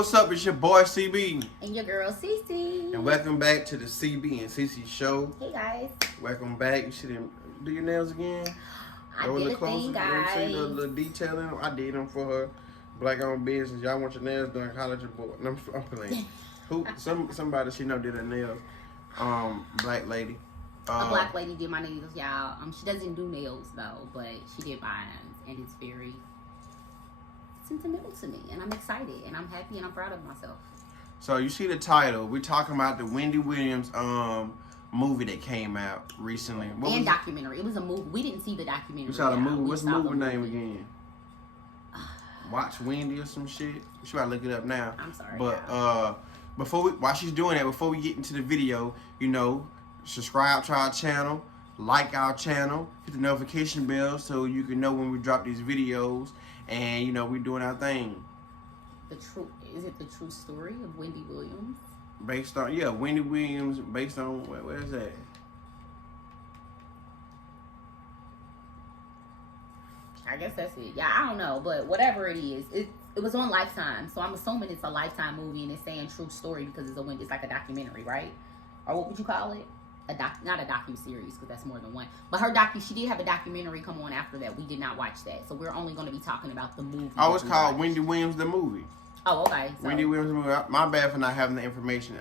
what's up? It's your boy CB. And your girl Cece. And welcome back to the CB and Cece show. Hey guys. Welcome back. You should do your nails again? I did a thing, guys. See the detailing? I did them for her. Black owned business. Y'all want your nails done? Holler at your boy. No, I'm playing. Somebody she know did her nails. Black lady. A black lady did my nails, y'all. She doesn't do nails though, but she did mine, and it's very sentimental to me, and I'm excited, and I'm happy, and I'm proud of myself. So you see the title. We're talking about the Wendy Williams movie that came out recently. Documentary. It was a movie. We didn't see the documentary. You saw the movie. What's the movie name again? Watch Wendy or some shit. You should probably look it up now. I'm sorry. But while she's doing that, before we get into the video, subscribe to our channel, like our channel, hit the notification bell so you can know when we drop these videos, and we're doing our thing. Is it the true story of Wendy Williams? Based on Wendy Williams. Based on where's that? I guess that's it. Yeah, I don't know, but whatever it is, it was on Lifetime, so I'm assuming it's a Lifetime movie, and it's saying true story because it's like a documentary, right? Or what would you call it? Not a docu-series, because that's more than one. But she did have a documentary come on after that. We did not watch that, so we're only going to be talking about the movie. Oh, it's called Wendy Williams the movie. Oh, okay. So, Wendy Williams the movie. My bad for not having the information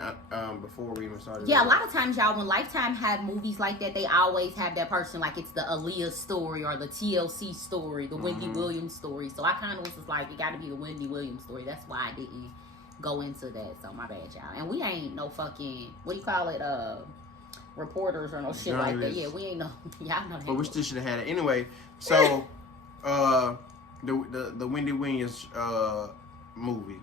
before we even started. Yeah, a lot of times, y'all, when Lifetime have movies like that, they always have that person, like it's the Aaliyah story or the TLC story, the Wendy Williams story. So I kind of was just like, it got to be the Wendy Williams story. That's why I didn't go into that. So my bad, y'all. And we ain't no fucking, what do you call it, reporters or no shit like that. Yeah, we ain't no, y'all know that. But we still should have had it. Anyway, so, the Wendy Williams, movie.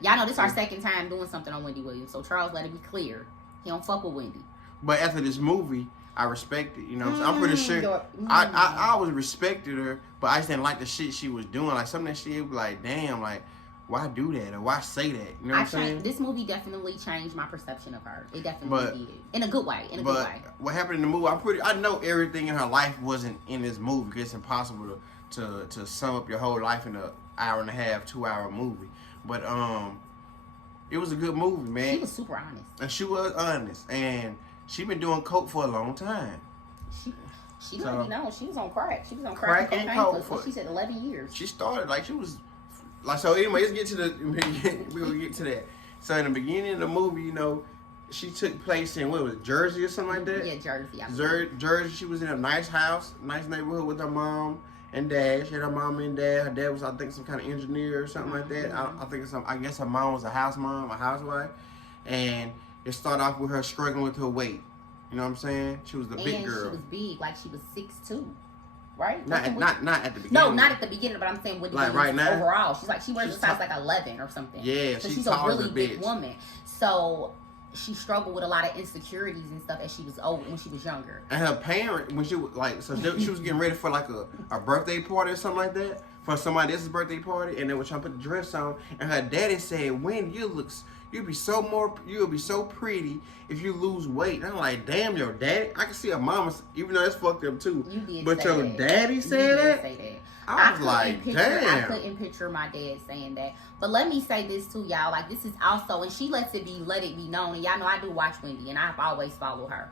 Y'all know this is our second time doing something on Wendy Williams, so Charles, let it be clear, he don't fuck with Wendy. But after this movie, I respect it. I'm pretty sure I always respected her, but I just didn't like the shit she was doing. Like some of that shit, like damn, like why do that or why say that? You know what I'm saying? This movie definitely changed my perception of her. It definitely did, in a good way. What happened in the movie? I know everything in her life wasn't in this movie because it's impossible to sum up your whole life in an hour and a half, 2 hour movie. But it was a good movie, man. She was super honest. And she was honest. And she been doing coke for a long time. She let me know. She was on crack. She was on crack and coke for, she said, 11 years. She started like she was like, so anyway, let's get to we're gonna get to that. So in the beginning of the movie, she took place in Jersey or something like that? Yeah, Jersey. Jersey. She was in a nice house, nice neighborhood with her mom and dad. She had her mom and dad. Her dad was, I think, some kind of engineer or something like that. I guess her mom was a housewife. And it started off with her struggling with her weight. You know what I'm saying? She was the big girl. She was big, like she was 6'2". Right? Not at the beginning. No, not at the beginning, but I'm saying when right now, overall. She wears a size like 11 or something. Yeah, so she's a really big woman. So she struggled with a lot of insecurities and stuff as she was old when she was younger. And her parent, when she was she was getting ready for like a birthday party or something like that, for somebody else's birthday party, and they were trying to put the dress on, and her daddy said, "When you'll be so pretty if you lose weight." And I'm like, damn, your daddy. I can see her mama, even though that's fucked up too. You did but say your that. daddy said that. Say that. I was like, damn. I couldn't picture my dad saying that. But let me say this too, y'all. Like, this is also, and she let it be known. And y'all know I do watch Wendy, and I've always followed her.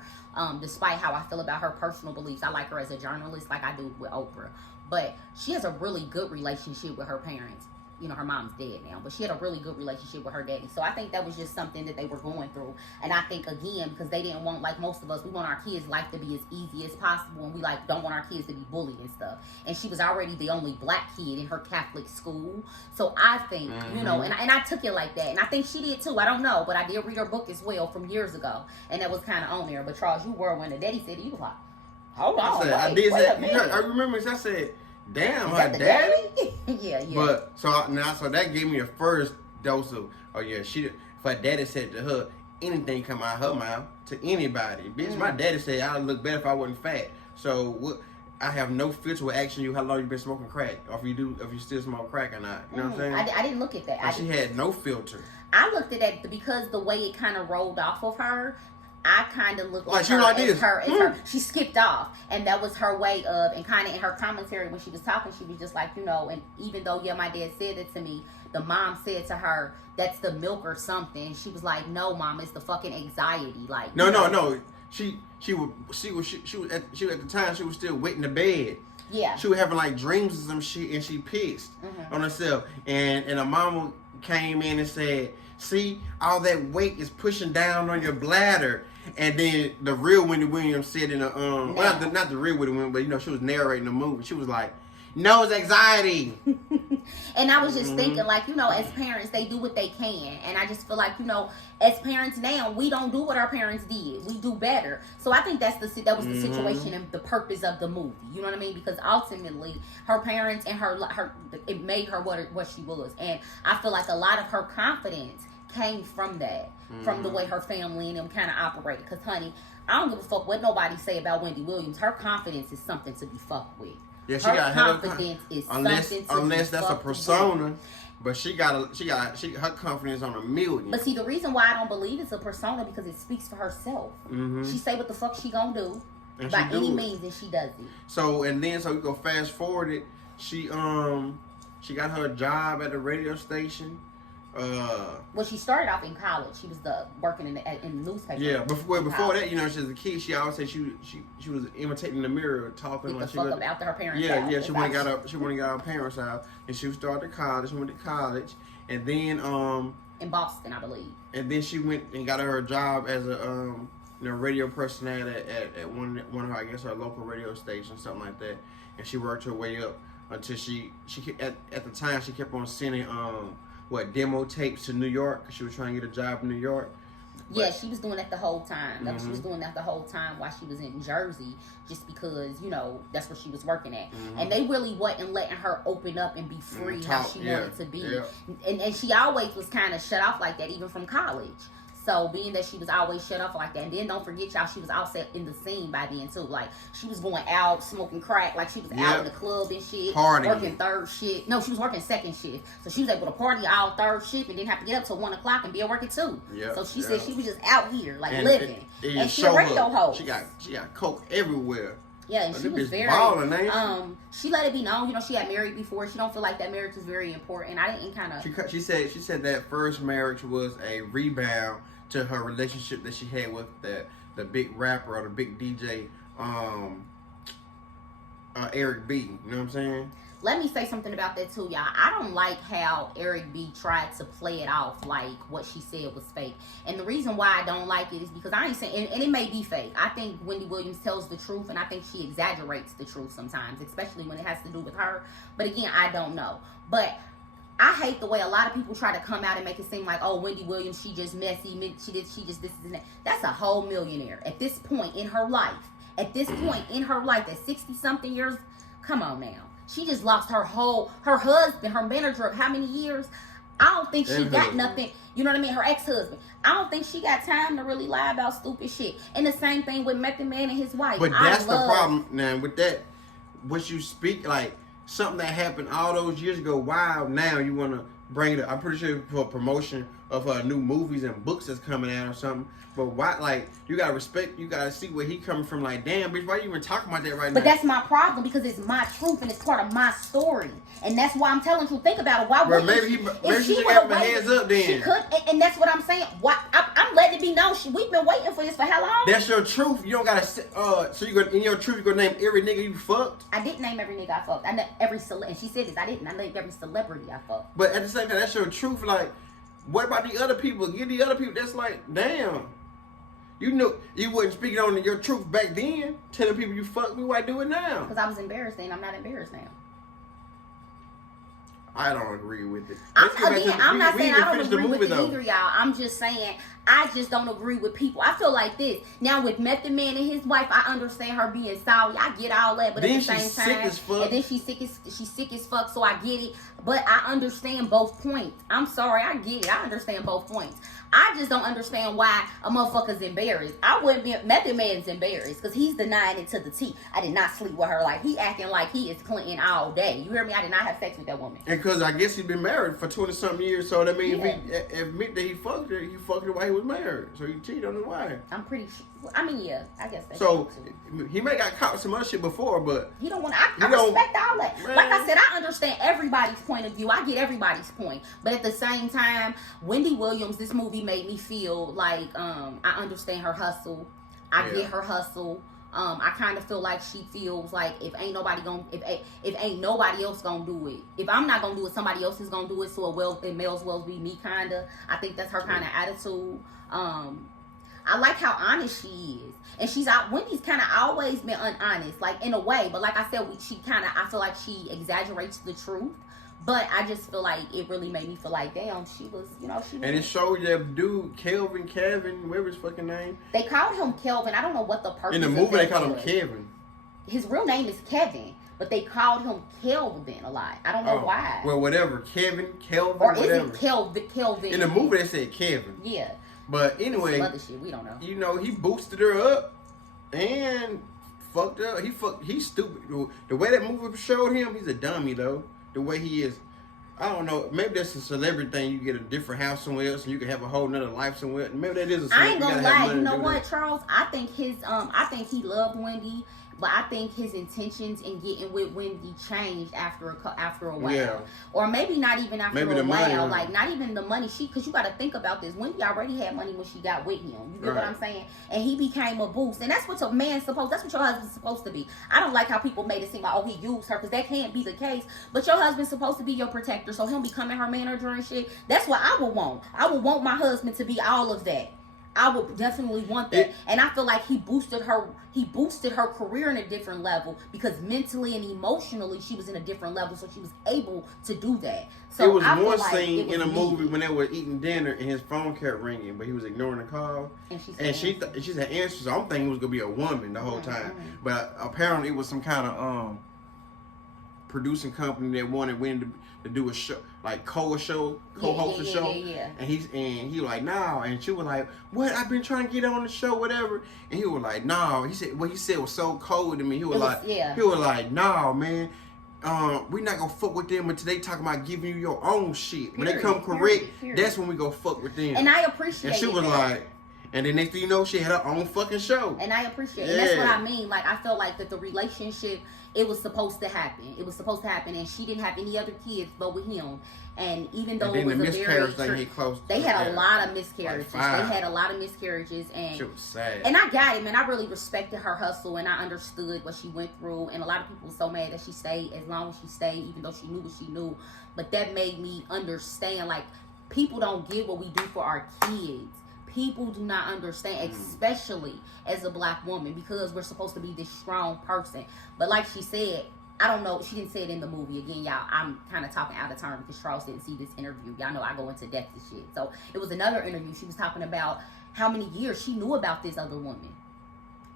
Despite how I feel about her personal beliefs, I like her as a journalist, like I do with Oprah. But she has a really good relationship with her parents. Her mom's dead now, but she had a really good relationship with her daddy. So I think that was just something that they were going through. And I think, again, because they didn't want, like most of us, we want our kids' life to be as easy as possible, and we don't want our kids to be bullied and stuff. And she was already the only black kid in her Catholic school. So I think, and I took it like that. And I think she did too. I don't know, but I did read her book as well from years ago. And that was kind of on there. But Charles, you were when the daddy said it, you was like, hold on, I remember I said, damn, her daddy? Yeah. But so that gave me the first dose of, if her daddy said to her, anything come out of her mouth to anybody. Bitch, my daddy said I'd look better if I wasn't fat. So what? I have no filter with asking you how long you been smoking crack, or if you still smoke crack or not. You know what I'm saying? I didn't look at that. She had no filter. I looked at that because the way it kind of rolled off of her. I kind of looked like her like as her. She skipped off, and that was her way of, and kind of in her commentary when she was talking, she was just like, and even though my dad said it to me, the mom said to her, "That's the milk or something." She was like, "No, mom, it's the fucking anxiety." Like, no. She was at the time she was still wet in the bed. Yeah. She was having like dreams of some shit, and she pissed on herself. And her mama came in and said, "See, all that weight is pushing down on your bladder." And then the real Wendy Williams said in a well, not the real Wendy Williams, but she was narrating the movie. She was like, "No, it's anxiety." And I was just thinking, like, as parents, they do what they can. And I just feel like, as parents now, we don't do what our parents did. We do better. So I think that was the situation and the purpose of the movie. You know what I mean? Because ultimately, her parents and her it made her what she was. And I feel like a lot of her confidence came from that, from the way her family and them kind of operated. Because, honey, I don't give a fuck what nobody say about Wendy Williams. Her confidence is something to be fucked with. Yeah, she her got confidence is unless that's a persona, but she got her confidence on a million. But see, the reason why I don't believe it's a persona because it speaks for herself. She say what the fuck she gonna do and by any means, and she does it. So we go fast forward it. She got her job at the radio station. Well, she started off in college. She was working in the newspaper. Yeah, before that, she was a kid. She always said she was imitating the mirror, talking like she was up after her parents' house. Yeah. She went and got her parents' house, and she started college. She went to college, and then in Boston, I believe. And then she went and got her job as a radio personality at one of her, I guess, her local radio station, something like that. And she worked her way up until she at the time she kept on sending demo tapes to New York because she was trying to get a job in New York. Yeah, she was doing that the whole time. She was doing that the whole time while she was in Jersey, just because that's where she was working at. And they really wasn't letting her open up and be free how she wanted to be. Yeah. And she always was kind of shut off like that, even from college. So being that she was always shut off like that, and then don't forget y'all, she was also in the scene by then too. Like she was going out smoking crack, like she was out in the club and shit, working third shift. No, she was working second shift, so she was able to party all third shift and didn't have to get up till 1 o'clock and be at work at 2. So she said she was just out here like living, and she a radio host. She got coke everywhere. Yeah, and she was very balling, she let it be known, she had married before. She don't feel like that marriage was very important. I didn't kind of. She said that first marriage was a rebound to her relationship that she had with the big rapper or the big DJ, Eric B. You know what I'm saying? Let me say something about that too, y'all. I don't like how Eric B tried to play it off like what she said was fake. And the reason why I don't like it is because I ain't saying, and it may be fake. I think Wendy Williams tells the truth, and I think she exaggerates the truth sometimes, especially when it has to do with her. But again, I don't know. But I hate the way a lot of people try to come out and make it seem like, oh, Wendy Williams, she just messy, she just this and that. That's a whole millionaire at this point in her life. At 60-something years, come on now. She just lost her husband, her manager of how many years? I don't think she got nothing. You know what I mean? Her ex-husband. I don't think she got time to really lie about stupid shit. And the same thing with Method Man and his wife. But that's the problem now with that. What you speak like something that happened all those years ago. Wow, now you want to bring it up. I'm pretty sure for promotion of her new movies and books that's coming out or something. But why, like, you gotta respect, you gotta see where he coming from. Like, damn, bitch, why you even talking about that right now? But that's my problem because it's my truth and it's part of my story, and that's why I'm telling you. Think about it. Why would maybe she should have my hands up then? She could, and that's what I'm saying. Why I'm letting it be known. We've been waiting for this for how long? That's your truth. You don't gotta. So you in your truth, you gonna name every nigga you fucked? I didn't name every nigga I fucked. I named every and she said this. I didn't. I named every celebrity I fucked. But at the same time, that's your truth. Like, what about the other people? Get the other people. That's like, damn. You knew you wasn't speaking on your truth back then, telling people you fucked me. Why do it now? Because I was embarrassed then. I'm not embarrassed now. I don't agree with it. I'm not saying I don't agree with it either, y'all. I'm just saying I just don't agree with people. I feel like this. Now with Method Man and his wife, I understand her being sorry. I get all that, but then at the same time, and then she's sick as fuck, so I get it. But I understand both points. I'm sorry, I get it. I understand both points. I just don't understand why a motherfucker's embarrassed. I wouldn't be. Method Man's embarrassed because he's denying it to the T. I did not sleep with her. Like, he acting like he is Clinton all day. You hear me? I did not have sex with that woman. And because I guess he's been married for 20-something years, so that means if he admit that he fucked her while he was married. So he cheated on his wife. I'm pretty sure. I mean, yeah, I guess that's so. He may got caught with some other shit before, but he don't want. I respect all that. Man. Like I said, I understand everybody's point of view. I get everybody's point, but at the same time, Wendy Williams, this movie made me feel like I understand her hustle. I get her hustle. I kind of feel like she feels like if ain't nobody else gonna do it, if I'm not gonna do it, somebody else is gonna do it. So it may as well be me. Kinda. I think that's her kind of attitude. I like how honest she is. And Wendy's kind of always been honest, like in a way. But like I said, I feel like she exaggerates the truth. But I just feel like it really made me feel like, damn, she was. And it showed that dude, Kevin, whatever his fucking name. They called him Kelvin. I don't know what the purpose. In the movie, they called him Kevin. His real name is Kevin. But they called him Kelvin a lot. I don't know why. Well, whatever. Kelvin, or is it Kelvin? In the movie, they said Kevin. Yeah. But anyway, some other shit, we don't know. He boosted her up and fucked her up. He's stupid. The way that movie showed him, he's a dummy though. The way he is, I don't know. Maybe that's a celebrity thing. You get a different house somewhere else, and you can have a whole nother life somewhere. Maybe that is a celebrity. I ain't gonna lie. You know what, Charles? I think I think he loved Wendy. But I think his intentions in getting with Wendy changed after a while. Yeah. Or maybe not even after a while. Like, not even the money. Because you got to think about this. Wendy already had money when she got with him. You get what I'm saying? And he became a boost. And that's what your man's supposed, that's what your husband's supposed to be. I don't like how people made it seem like, oh, he used her. Because that can't be the case. But your husband's supposed to be your protector. So him becoming her manager and shit, that's what I would want. I would want my husband to be all of that. I would definitely want that. And I feel like he boosted her career in a different level because mentally and emotionally she was in a different level, so she was able to do that. So it was one scene in a movie when they were eating dinner and his phone kept ringing, but he was ignoring the call. And she said answer. So I'm thinking it was gonna be a woman the whole time. But apparently it was some kind of producing company that wanted Wendy to do a show, like co-host a show. And he was like, nah. And she was like, what? I've been trying to get on the show, whatever. And he was like, nah. He said what he said was so cold to me. He was like, nah, man. We not gonna fuck with them until they talking about giving you your own shit. When they come correct, that's when we go fuck with them. And I appreciate it. And she was like, and then next thing you know, she had her own fucking show. And I appreciate it. And that's what I mean. Like, I felt like that the relationship, it was supposed to happen. It was supposed to happen. And she didn't have any other kids but with him. And even though it was a very they had a lot of miscarriages. They had a lot of miscarriages. And she was sad. And I got it, man. I really respected her hustle. And I understood what she went through. And a lot of people were so mad that she stayed as long as she stayed, even though she knew what she knew. But that made me understand, like, people don't get what we do for our kids. People do not understand, especially as a black woman, because we're supposed to be this strong person. But like she said, I don't know, she didn't say it in the movie. Again, y'all, I'm kind of talking out of turn because Charles didn't see this interview. Y'all know I go into depth of shit. So it was another interview. She was talking about how many years she knew about this other woman.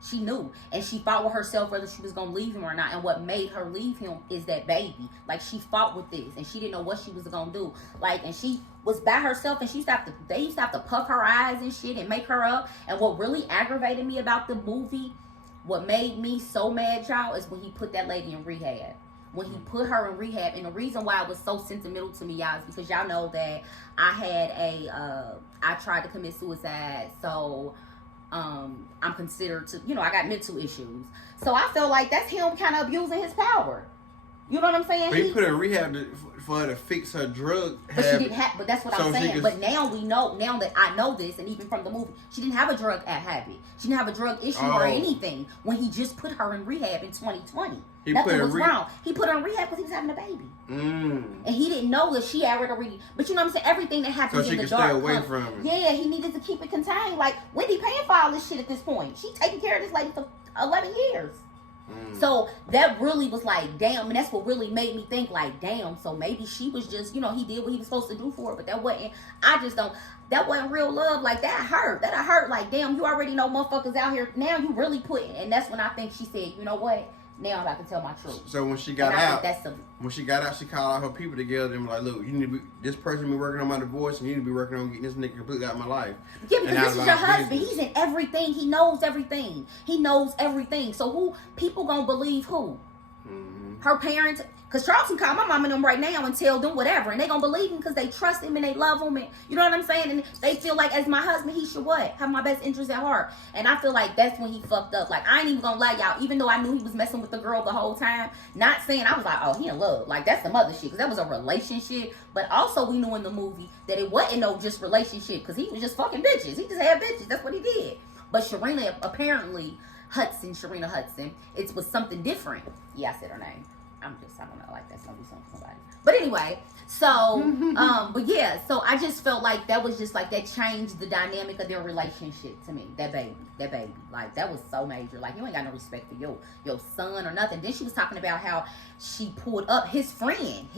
She knew. And she fought with herself whether she was going to leave him or not. And what made her leave him is that baby. Like, she fought with this. And she didn't know what she was going to do. Like, and she was by herself. And they used to have to puff her eyes and shit and make her up. And what really aggravated me about the movie, what made me so mad, y'all, is when he put that lady in rehab. When he put her in rehab. And the reason why it was so sentimental to me, y'all, is because y'all know that I tried to commit suicide. So I'm considered to, I got mental issues. So I feel like that's him kind of abusing his power. You know what I'm saying? But he put her in rehab for her to fix her drug habit. But she didn't have, but that's what I'm saying. But now we know, now that I know this, and even from the movie, she didn't have a drug habit. She didn't have a drug issue or anything when he just put her in rehab in 2020. Nothing was wrong. He put her in rehab because he was having a baby. And he didn't know that she had already, but you know what I'm saying? Everything that happens in the dark. So she could stay away from him. Yeah, he needed to keep it contained. Like, Wendy paying for all this shit at this point. She taking care of this lady for 11 years. So that really was like, damn, and that's what really made me think, like, damn, so maybe she was just, he did what he was supposed to do for her, but that wasn't, that wasn't real love. Like, that hurt, like, damn, you already know motherfuckers out here, now you really putting, and that's when I think she said, you know what, Now I'm about to tell my truth. So when she got out, she called all her people together and was like, look, you need to be, this person be working on my divorce, and you need to be working on getting this nigga completely out of my life. Yeah, because this is your husband. He's in everything. He knows everything. He knows everything. So who people gonna believe who? Her parents. Because Charles can call my mom and them right now and tell them whatever. And they going to believe him because they trust him and they love him. And you know what I'm saying? And they feel like as my husband, he should what? Have my best interest at heart. And I feel like that's when he fucked up. Like, I ain't even going to lie, y'all. Even though I knew he was messing with the girl the whole time. Not saying, I was like, oh, he in love. Like, that's some other shit. Because that was a relationship. But also we knew in the movie that it wasn't no just relationship. Because he was just fucking bitches. He just had bitches. That's what he did. But Sharina, apparently, Sharina Hudson, it was something different. Yeah, I said her name. I don't know, like that's gonna be something for somebody. But anyway, so, but yeah, so I just felt like that was just like, that changed the dynamic of their relationship to me. That baby, like that was so major. Like you ain't got no respect for your son or nothing. Then she was talking about how she pulled up his friend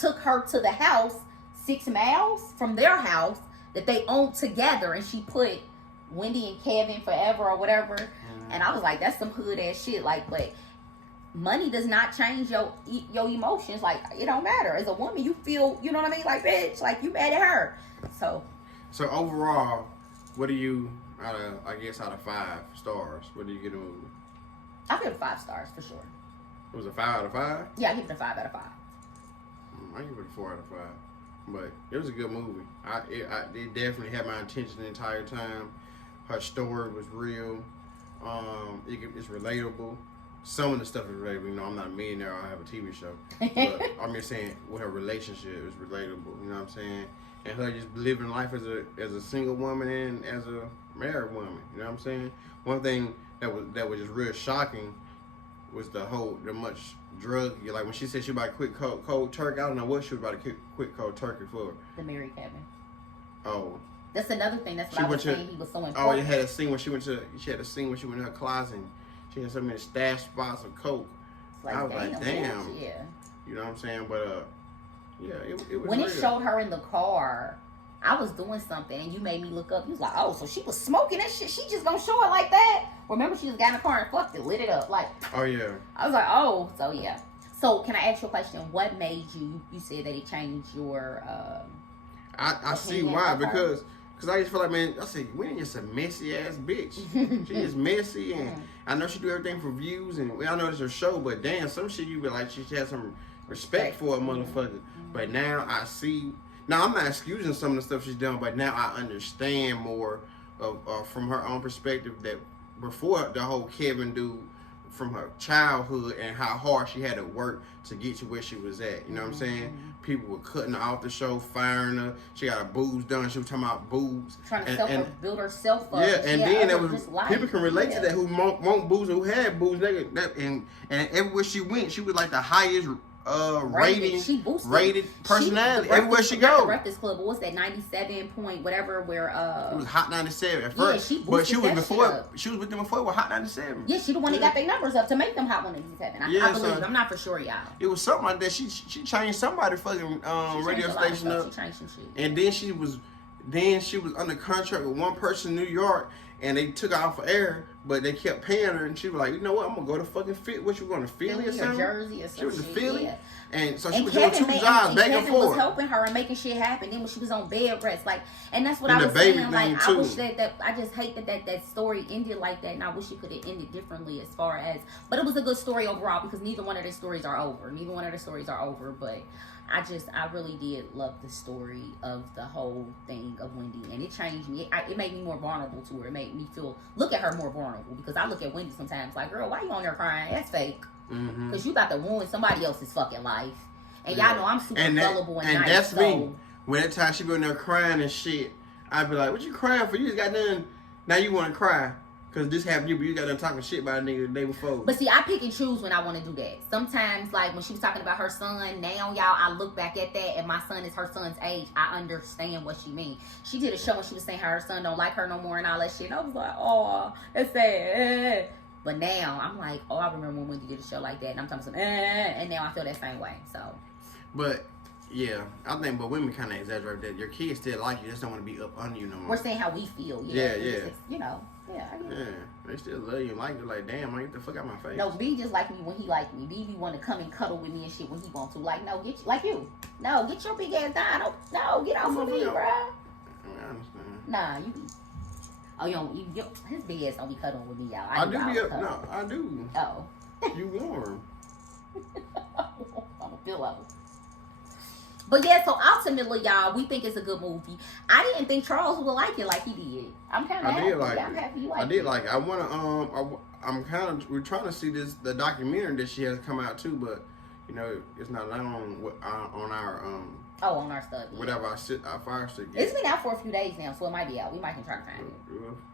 took her to the house 6 miles from their house that they owned together, and she put Wendy and Kevin forever or whatever. And I was like, that's some hood ass shit. Like, but money does not change your emotions. Like, it don't matter. As a woman, you feel, you know what I mean? Like, bitch, like, you mad at her. So overall, what do you, out of 5 stars, what do you get a movie? I give it 5 stars, for sure. It was a 5 out of 5? Yeah, I give it a 5 out of 5. I give it a 4 out of 5. But it was a good movie. It definitely had my attention the entire time. Her story was real. It's relatable. Some of the stuff is relatable. You know, I'm not a millionaire. I have a TV show. But I'm just saying, with her relationship, it was relatable. You know what I'm saying? And her just living life as a single woman and as a married woman. You know what I'm saying? One thing that was just real shocking was the much drug. Like when she said she about to quit cold turkey, I don't know what she was about to quit cold turkey for. The married Kevin. Oh. That's another thing. That's what I was saying. He was so important. Oh, you had a scene when she went in her closet. She had so many stash spots of coke. Like, I was like, damn. Yeah. You know what I'm saying? But yeah, it was. When real. it showed her in the car, I was doing something and you made me look up. You was like, oh, so she was smoking that shit. She just gonna show it like that? Remember, she just got in the car and fucked it, lit it up. Like, oh yeah. I was like, oh, so yeah. So can I ask you a question? What made you said that it changed your I see why, because I just feel like, man, I say, Wendy just a messy ass bitch. She is messy, and I know she do everything for views, and I know it's her show, but damn, some shit you be like, she has some respect for a motherfucker. But now I see, now I'm not excusing some of the stuff she's done, but now I understand more of from her own perspective that before the whole Kevin dude, from her childhood and how hard she had to work to get to where she was at. You know what I'm saying? People were cutting her off the show, firing her. She got her boobs done. She was talking about boobs. Trying to build herself up. Yeah, and then there was people can relate to that who want boobs, who had boobs. And everywhere she went, she was like the highest rated personality everywhere she go. Breakfast Club, what's that, 97 point whatever, where it was Hot 97 at first. Yeah, but she was before. She was with them before with Hot 97. Yeah, she the one that got their numbers up to make them Hot 187. I believe. I'm not for sure, y'all. It was something like that. She changed somebody's fucking radio station up. She changed some shit. And then she was under contract with one person in New York, and they took her off of air, but they kept paying her, and she was like, you know what, I'm gonna go to fucking Philly. What, you going to Philly or something? Jersey or something. She was in Philly. Yeah. And so she was doing 2 jobs back and Kevin forth. was helping her and making shit happen. Then when she was on bed rest, like, and that's what I was saying. Like, I wish that I just hate that story ended like that, and I wish it could have ended differently as far as. But it was a good story overall because neither one of the stories are over. But I really did love the story of the whole thing of Wendy, and it changed me. It made me more vulnerable to her. It made me look at her more vulnerable, because I look at Wendy sometimes like, girl, why you on there crying? That's fake. Because you about to ruin somebody else's fucking life. And y'all know I'm super gullible and nice. And that's me. When that time she be in there crying and shit, I'd be like, what you crying for? You just got done. Now you want to cry. Because this happened to you, but you got done talking shit about a nigga the day before. But see, I pick and choose when I want to do that. Sometimes, like, when she was talking about her son, now, y'all, I look back at that, and my son is her son's age. I understand what she means. She did a show and she was saying how her son don't like her no more and all that shit. And I was like, oh, that's sad. But now, I'm like, oh, I remember when Wendy did a show like that, and I'm talking some, and now I feel that same way, so. But, yeah, I think, but women kind of exaggerate that. Your kids still like you, just don't want to be up under you no more. We're saying how we feel, yeah. You know. Yeah, I get it. Yeah, they still love you and like you. Like, damn, man, get the fuck out my face. No, B just like me when he like me. B want to come and cuddle with me and shit when he want to. Like, no, get like you. No, get your big ass down. No, get off of me, bro. I mean, I understand. Nah, you be. Oh, you his big ass don't be cuddling with me, y'all. I do be up. No, I do. Oh. You warm. I'm a pillow. But yeah, so ultimately, y'all, we think it's a good movie. I didn't think Charles would like it like he did. I'm kind of happy. I'm happy you like it. I did like it. I want to, I'm kind of, we're trying to see the documentary that she has come out too, but, you know, it's not on our, on our stuff. Yeah. Whatever our fire stick. It's been out for a few days now, so it might be out. We might can try to find it.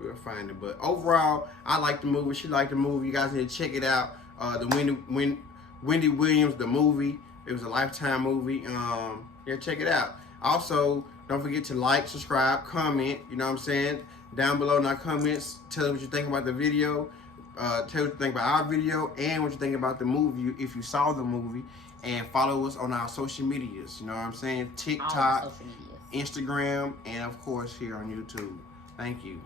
We'll find it. But overall, I like the movie. She liked the movie. You guys need to check it out. The Wendy Williams, the movie. It was a Lifetime movie. Yeah, check it out. Also, don't forget to like, subscribe, comment. You know what I'm saying? Down below in our comments, tell us what you think about the video. Tell us what you think about our video and what you think about the movie if you saw the movie. And follow us on our social medias. You know what I'm saying? TikTok, Instagram, and of course here on YouTube. Thank you.